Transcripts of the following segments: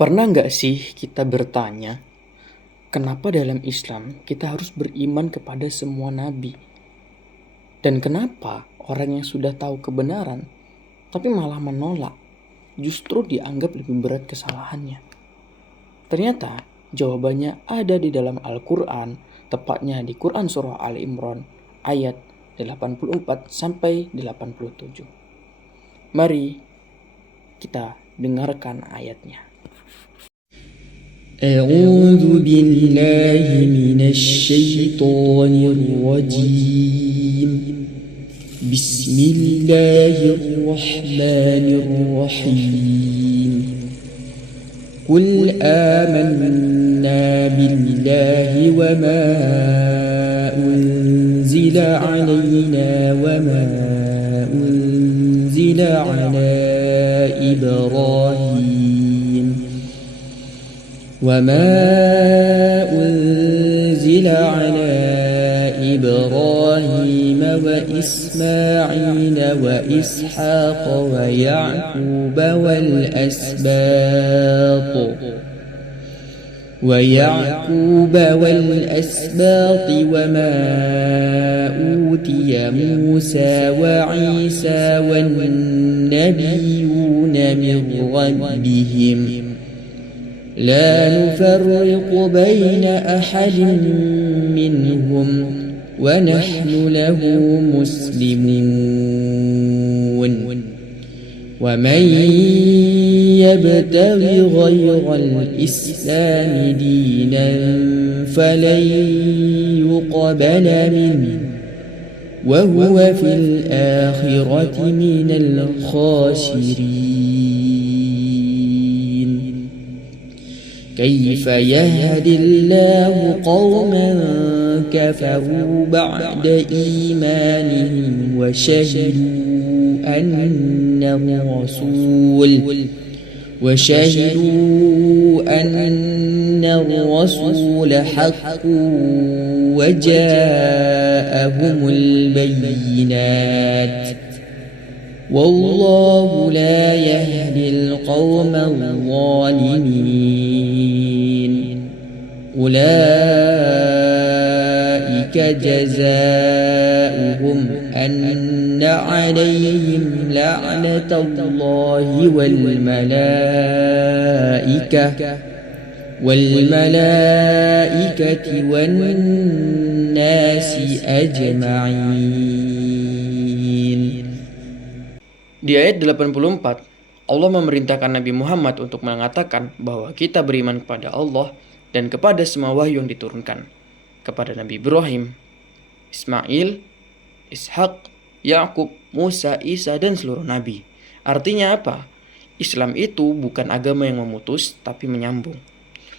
Pernah nggak sih kita bertanya, kenapa dalam Islam kita harus beriman kepada semua nabi? Dan kenapa orang yang sudah tahu kebenaran, tapi malah menolak, justru dianggap lebih berat kesalahannya? Ternyata jawabannya ada di dalam Al-Quran, tepatnya di Quran Surah Ali Imran ayat 84 sampai 87. Mari kita dengarkan ayatnya. أعوذ بالله من الشيطان الرجيم بسم الله الرحمن الرحيم قل آمنا بالله وما أنزل علينا وما أنزل على إبراهيم وإسماعيل وإسحاق ويعقوب والأسباط وما أوتي موسى وعيسى والنبيون من ربهم لا نفرق بين أحد منهم ونحن له مسلمون ومن يبتغ غير الإسلام دينا فلن يقبل منه وهو في الآخرة من الخاسرين كيف يهدي الله قوما كفروا بعد إيمانهم وشهدوا أن الرسول حق وجاءهم البينات والله لا يهدي القوم الظالمين أولئك جزاؤهم أن عليهم لعنة الله والملائكة والناس أجمعين. Di ayat 84, Allah memerintahkan Nabi Muhammad untuk mengatakan bahwa kita beriman kepada Allah dan kepada semua wahyu yang diturunkan kepada Nabi Ibrahim, Ismail, Ishak, Yakub, Musa, Isa, dan seluruh nabi. Artinya apa? Islam itu bukan agama yang memutus, tapi menyambung.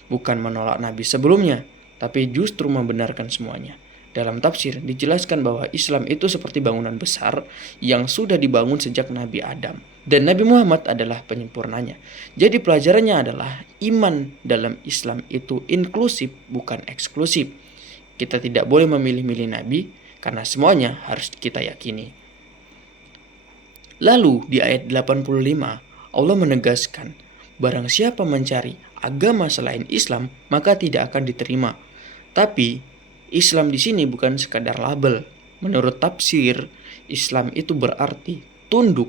Bukan menolak nabi sebelumnya, tapi justru membenarkan semuanya. Dalam tafsir dijelaskan bahwa Islam itu seperti bangunan besar yang sudah dibangun sejak Nabi Adam. Dan Nabi Muhammad adalah penyempurnanya. Jadi pelajarannya adalah iman dalam Islam itu inklusif, bukan eksklusif. Kita tidak boleh memilih-milih Nabi karena semuanya harus kita yakini. Lalu di ayat 85 Allah menegaskan, barang siapa mencari agama selain Islam maka tidak akan diterima. Tapi Islam di sini bukan sekadar label. Menurut tafsir, Islam itu berarti tunduk,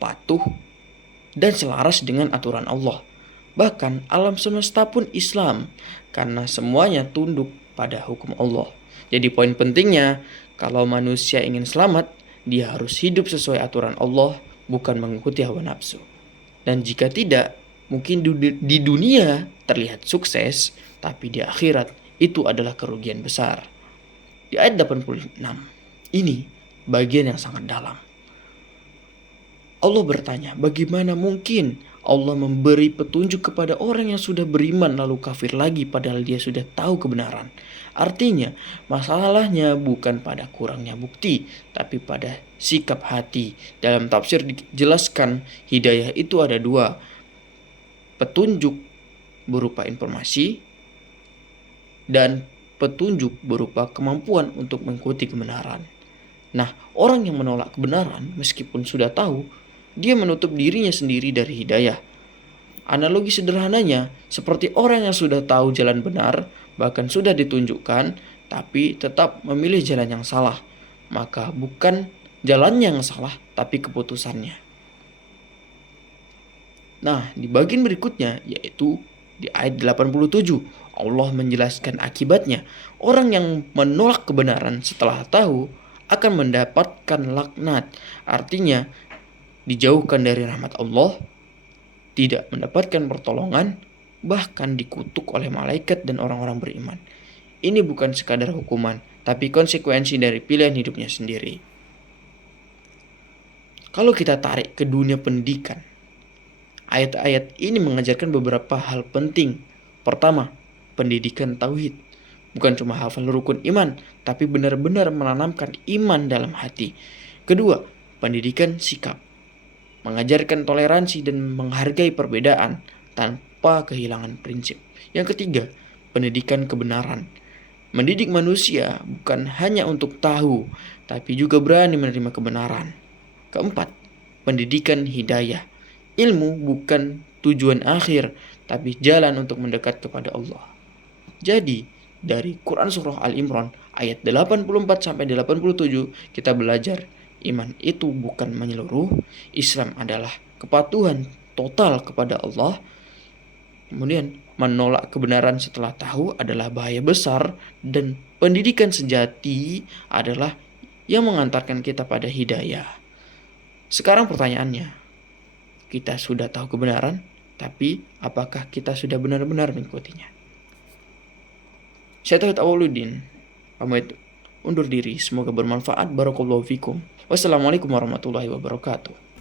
patuh, dan selaras dengan aturan Allah. Bahkan alam semesta pun Islam, karena semuanya tunduk pada hukum Allah. Jadi poin pentingnya, kalau manusia ingin selamat, dia harus hidup sesuai aturan Allah, bukan mengikuti hawa nafsu. Dan jika tidak, mungkin di dunia terlihat sukses, tapi di akhirat itu adalah kerugian besar. Di ayat 86, ini bagian yang sangat dalam. Allah bertanya, bagaimana mungkin Allah memberi petunjuk kepada orang yang sudah beriman lalu kafir lagi padahal dia sudah tahu kebenaran? Artinya, masalahnya bukan pada kurangnya bukti, tapi pada sikap hati. Dalam tafsir dijelaskan, hidayah itu ada dua. Petunjuk berupa informasi dan petunjuk berupa kemampuan untuk mengikuti kebenaran. Nah, orang yang menolak kebenaran meskipun sudah tahu, dia menutup dirinya sendiri dari hidayah. Analogi sederhananya seperti orang yang sudah tahu jalan benar, bahkan sudah ditunjukkan, tapi tetap memilih jalan yang salah. Maka bukan jalannya yang salah, tapi keputusannya. Nah, di bagian berikutnya yaitu di ayat 87, Allah menjelaskan akibatnya. Orang yang menolak kebenaran setelah tahu akan mendapatkan laknat. Artinya, dijauhkan dari rahmat Allah, tidak mendapatkan pertolongan, bahkan dikutuk oleh malaikat dan orang-orang beriman. Ini bukan sekadar hukuman, tapi konsekuensi dari pilihan hidupnya sendiri. Kalau kita tarik ke dunia pendidikan, ayat-ayat ini mengajarkan beberapa hal penting. Pertama, pendidikan tauhid. Bukan cuma hafal rukun iman, tapi benar-benar menanamkan iman dalam hati. Kedua, pendidikan sikap. Mengajarkan toleransi dan menghargai perbedaan tanpa kehilangan prinsip. Yang ketiga, pendidikan kebenaran. Mendidik manusia bukan hanya untuk tahu, tapi juga berani menerima kebenaran. Keempat, pendidikan hidayah. Ilmu bukan tujuan akhir, tapi jalan untuk mendekat kepada Allah. Jadi, dari Quran Surah Al-Imran ayat 84-87 kita belajar iman itu bukan menyeluruh, Islam adalah kepatuhan total kepada Allah. Kemudian menolak kebenaran setelah tahu adalah bahaya besar, dan pendidikan sejati adalah yang mengantarkan kita pada hidayah. Sekarang pertanyaannya, kita sudah tahu kebenaran, tapi apakah kita sudah benar-benar mengikutinya? Saya Tauhid Awwaluddin pamit undur diri, semoga bermanfaat. Barakallahu fikum. Wassalamualaikum warahmatullahi wabarakatuh.